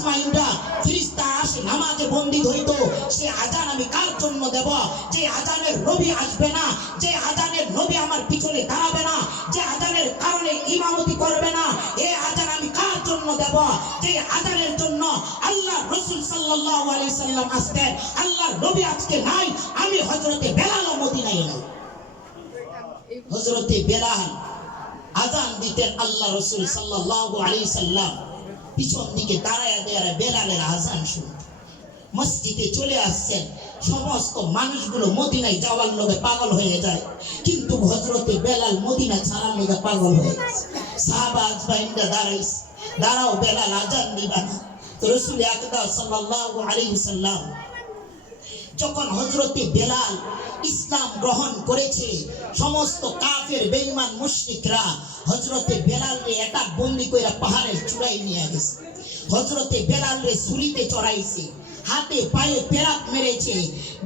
আসমাইনটা ফেরেশতা আসে নামাজে বন্দী হইতো, সে আজান আমি কার জন্য দেব? যে আজানের নবী আসবে না, যে আজানের নবী আমার পিছনে দাঁড়াবে না, যে আজানের কারণে ইমামতি করবে না, এই আজান আমি কার জন্য দেব? যে আজানের জন্য আল্লাহ রাসূল সাল্লাল্লাহু আলাইহি সাল্লাম আসতেন, আল্লাহর নবী আজকে নাই। আমি হযরতে বেলাল মদিনায় নাই। হযরতে বেলাল আজান দিতেন, আল্লাহ রাসূল সাল্লাল্লাহু আলাইহি সাল্লাম পিছন দিকে দাঁড়ায় দাঁড়ায় বেলালের আজান শুনতেন। মসজিদে চলে আসছেন, সমস্ত মানুষগুলো মদিনায় যাওয়ার লোভে পাগল হয়ে যায়, কিন্তু হযরতে বেলাল মদিনা ছাড়ার লোভে পাগল হয়ে গেছে। সাহাবা আজমাইনরা দাঁড়াইছে, দাঁড়াও বেলাল আজান দিবা না। তো রাসূল আকরাম সাল্লাল্লাহু আলাইহি সাল্লাম যখন হযরতে বেলাল ইসলাম গ্রহণ করেছে, সমস্ত কাফের বেঈমান মুশরিকরা হযরতে বেলালকে একটা বন্দী কইরা পাহাড়ের চূড়ায় নিয়ে গেছে। হযরতে বেলালকে ছুরিতে চড়াইছে, হাতে পায়ে পেরাক মেরেছে।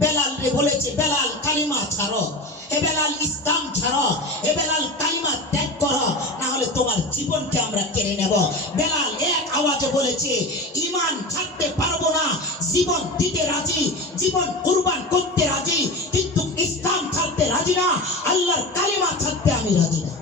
বেলালকে বলেছে, বেলাল কালিমা ছাড়ো, হে বেলাল ইসলাম ছাড়ো, হে বেলাল কালিমা ত্যাগ করো, না হলে তোমার জীবনকে আমরা কেড়ে নেব। বেলাল এক আওয়াজে বলেছে, ঈমান ছাড়তে পারবো না, জীবন দিতে রাজি, জীবন কুরবান করতে রাজি, কিন্তু ইসলাম ছাড়তে রাজি না, আল্লাহর কালিমা ছাড়তে আমি রাজি না।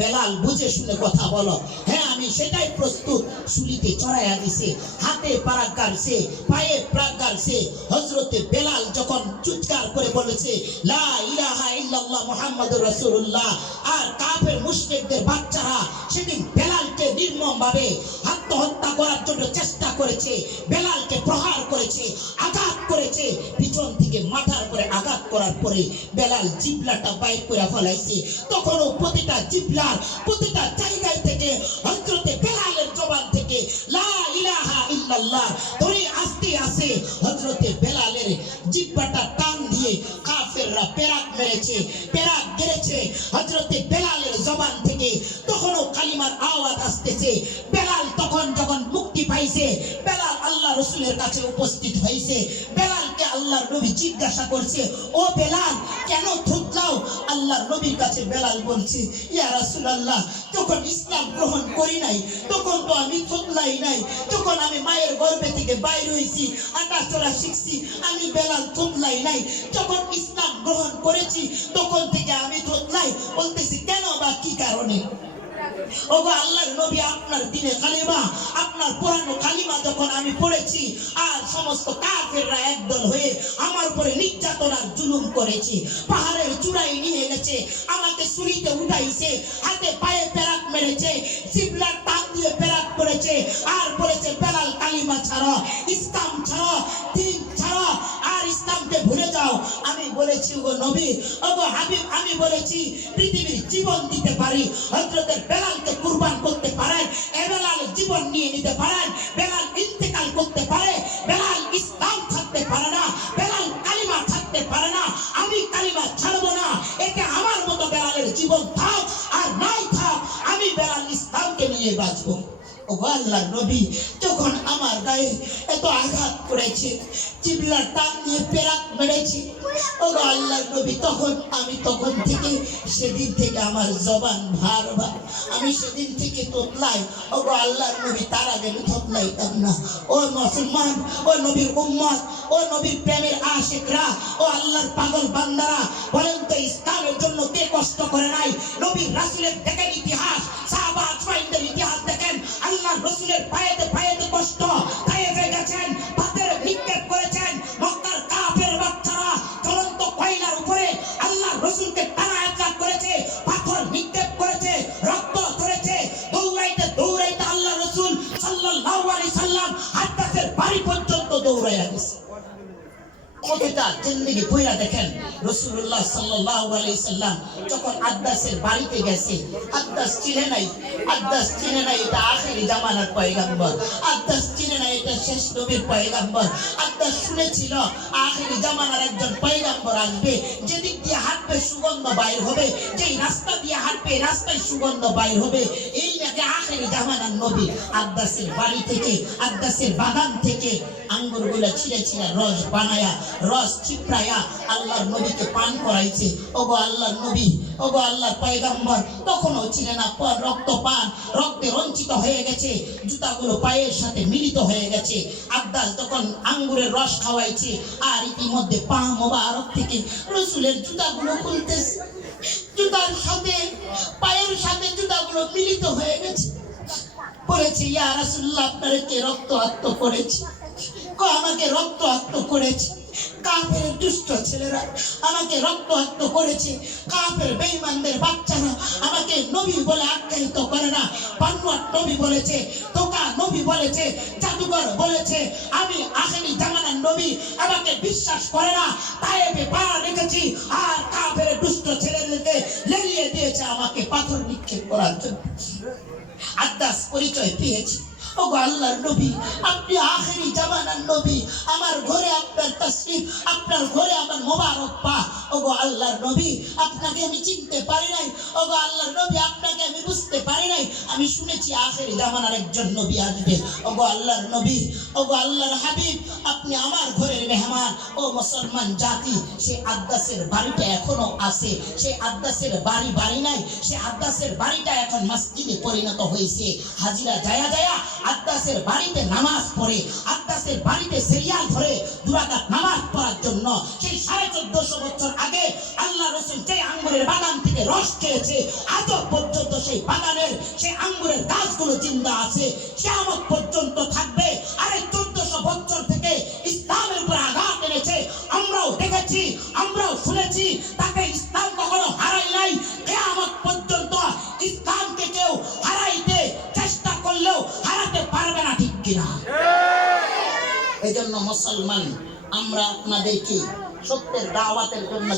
বেলাল বুঝে শুনে কথা বলো, হ্যাঁ আমি সেটাই প্রস্তুত। শুলিতে চড়াইয়া দিছে, হাতে পারাক গাড়ছে, পায়ে পারাক গাড়ছে। হযরতে বেলাল যখন চিৎকার করে বলেছে লা ইলাহা ইল্লাল্লাহ মুহাম্মাদুর রাসূলুল্লাহ, আর কাফের মুশরিকদের বাচ্চারা সেদিন বেলালকে নির্মমভাবে আত্মহত্যা করার জন্য চেষ্টা করেছে, বেলালকে প্রহার করেছে, আঘাত করেছে। পিছন থেকে মাথার করে আঘাত করার পরে বেলাল জিবলাটা বাইর করে ফেলাইছে। তখনও প্রতিটা জিবলার প্রতিটা জায়গায় থেকে হযরতে বেলালের জবান থেকে লা ইলাহা ইল্লাল্লাহ ধরে আসতে আসে। হযরতে বেলালের জিহ্বাটা টান দিয়ে কাফেররা পেরাক মেরেছে, পেরাক গেড়েছে হযরতে বেলালের জবান থেকে। তখনও কালিমার আওয়াজ আসতেছে। বেলাল তখন যখন মুক্তি পাইছে, বেলাল আল্লাহ রাসূলের কাছে উপস্থিত হয়েছে। বেলালকে আল্লাহর নবী জিজ্ঞাসা করছে, ও বেলাল কেন থুতলাও? আল্লাহর নবীর কাছে বেলাল বলছে, ইয়া রাসূলুল্লাহ, যখন ইসলাম গ্রহণ করি নাই তখন তো আমি থুতলাই নাই, যখন আমি মায়ের গর্ভে থেকে বাইর হয়েছি, হাঁটাচলা শিখছি, আমি বেলাল থুতলাই নাই। যখন ইসলাম গ্রহণ করেছি তখন থেকে আমি থুতলাই। বলতেছি কেন বা কি কারণে? ওগো আল্লাহর নবী, আপনার দিনে কালিমা, আপনার পুরানো কালিমা যখন আমি পড়েছি, আর সমস্ত কাফেররা একদল হয়ে আমার উপরে নির্যাতন আর জুলুম করেছে, পাহাড়ের চূড়ায় নিয়ে গেছে, আমাকে ছুরিতে উঠাইছে, হাতে পায়ে পেরাক মেরেছে, জিহ্বার টান দিয়ে পেরাক করেছে, আর বলেছে বেলাল কালিমা ছাড়ো, ইসলাম ছাড়ো, দিন ছাড়ো, আর ইসলামকে ভুলে যাও। আমি বলেছি ওগো নবী, ওগো হাবিব, আমি বলেছি পৃথিবীর জীবন দিতে পারি, হযরতে বেলালকে কুরবান করতে পারেন, এ বেলাল জীবন নিয়ে নিতে পারেন, বেলাল ইন্তেকাল করতে পারে, বেলাল ইসলাম থাকতে পারে না, বেলাল কালিমা থাকতে পারে না, আমি কালিমা ছাড়বো না। এতে আমার মতো বেলালের জীবন থাক আর নাই থাক, আমি বেলাল ইসলামকে নিয়ে বাঁচবো। ওগো আল্লাহর নবী, যখন আমার গায়ে এত আঘাত করেছে, জিহ্বার টান দিয়ে পেরাক মেরেছে, ওগো আল্লাহর নবী, তখন থেকে সেদিন থেকে আমার জবান ভার, আমি সেদিন থেকে তোতলাই। ওগো আল্লাহর নবী, তার আগে আমি তোতলাইতাম না। ও মুসলমান, ও নবীর উম্মত, ও নবীর প্রেমের আশিকরা, ও আল্লাহর পাগল বান্দারা, বলেন তো ইসলামের জন্য কে কষ্ট করে নাই? নবীর রাসূলের দেখেন ইতিহাস, সাহাবা আজমাইনদের ইতিহাস দেখেন, আল্লাহর রাসূলের পায়েতে পায়েতে কষ্ট, তায়েফে গেছেন, পাথর নিক্ষেপ করেছেন, মক্কার কাফের বাচ্চারা জ্বলন্ত কয়লার উপরে আল্লাহর রাসূলকে টানা হেঁচড়া করেছে, পাথর নিক্ষেপ করেছে, রক্ত ঝরেছে, দৌড়াইতে দৌড়াইতে আল্লাহর রাসূল সাল্লাল্লাহু আলাইহি সাল্লাম আব্বাসের বাড়ি পর্যন্ত দৌড়াইয়া গেছে। কতটা জিন্দেগি পয়রা দেখেন, রাসূলুল্লাহ সাল্লাল্লাহু আলাইহি সাল্লাম যখন আব্বাসের বাড়িতে গেছে, আব্বাস চিনে নাই, এটা আখেরি জামানার পয়গম্বর, আব্বাস চিনে নাই এটা শেষ নবীর পয়গম্বর। আব্বাস শুনেছিল আখেরি জামানার একজন পয়গম্বর আসবে, যেদিক দিয়ে হাঁটবে সুগন্ধ বাইর হবে, যেই রাস্তা দিয়ে হাঁটবে রাস্তায় সুগন্ধ বাইর হবে, এই নাকি আখেরি জামানার নবী। আব্বাসের বাড়ি থেকে, আব্বাসের বাগান থেকে আঙ্গুরগুলো ছিঁড়ে ছিঁড়ে রস বানায়া, রস চিপড়ায়া আল্লাহর নবীকে পান করাইছে। ওগো আল্লাহর নবী, ওগো আল্লাহর পয়গম্বর তখনও ছিলেন না, রক্তপান রক্তে রঞ্চিত হয়ে গেছে, জুতাগুলো পায়ের সাথে মিলিত হয়ে গেছে। আব্বাস যখন আঙ্গুরের রস খাওয়াইছে আর ইতিমধ্যে পা মোবারক থেকে রসুলের জুতাগুলো খুলতেছে, জুতার সাথে পায়ের সাথে জুতাগুলো মিলিত হয়ে গেছে। বলেছে, ইয়া রাসূলুল্লাহ, আপনারা কে রক্তাক্ত করেছে? আমাকে রক্তাক্ত করেছে কাফের দুষ্ট ছেলেরা, আমাকে রক্তাক্ত করেছে কাফের বেঈমানদের বাচ্চারা, আমাকে নবী বলে আখ্যায়িত করে না। বানোয়াট নবী বলেছে, তোকা নবী বলেছে, জাদুঘর বলেছে আমি আখেরি জামানার নবী, আমাকে বিশ্বাস করে না। তায়েবে পাড়া রেখেছি আর কাফের দুষ্ট ছেলেদেরকে লেলিয়ে দিয়েছে আমাকে পাথর নিক্ষেপ করার জন্য। আব্বাস পরিচয় পেয়েছি, ওগো আল্লাহর নবী, আপনি আখেরি জামানার নবী, আমার ঘরে আপনার তাশরীফ, আপনার ঘরে আমার মোবারক পা। ওগো আল্লাহর নবী, আপনাকে আমি চিনতে পারি নাই, ওগো আল্লাহর নবী, আপনাকে আমি বুঝতে পারি নাই। আমি শুনেছি আখেরি জামানার একজন নবী আসবে। ওগো আল্লাহর নবী, ওগো আল্লাহর হাবিব, আপনি আমার ঘরের মেহমান। ও মুসলমান জাতি, সে আব্বাসের বাড়িটা এখনো আছে, সে আব্বাসের বাড়ি নাই, সে আব্বাসের বাড়িটা এখন মসজিদে পরিণত হয়েছে। হাজিরা যায়া যায়া আব্বাসের বাড়িতে নামাজ পড়ে, আব্বাসের বাড়িতে সিরিয়াল ধরে দুরাকাত নামাজ পড়ার জন্য। সেই 1450 বছর আগে আল্লাহ রাসূল যে আঙ্গুরের বাগান থেকে রস খেয়েছে, আজও পর্যন্ত সেই বাগানের সেই আঙ্গুরের গাছগুলো জিন্দা আছে, কিয়ামত পর্যন্ত থাকবে। আর এই 1400 বছর থেকে ইসলামের উপর আঘাত এনেছে, আমরাও দেখেছি, আমরাও শুনেছি, তাকে ইসলাম কখনো হারাই নাই। কিয়ামত পর্যন্ত ইসলামকে কেউ হারাইতে চেষ্টা করলেও হারাতে পারবে না, ঠিক কিনা? এই জন্য মুসলমান, আমরা আপনাদেরকে সত্যের দাওয়াতের জন্য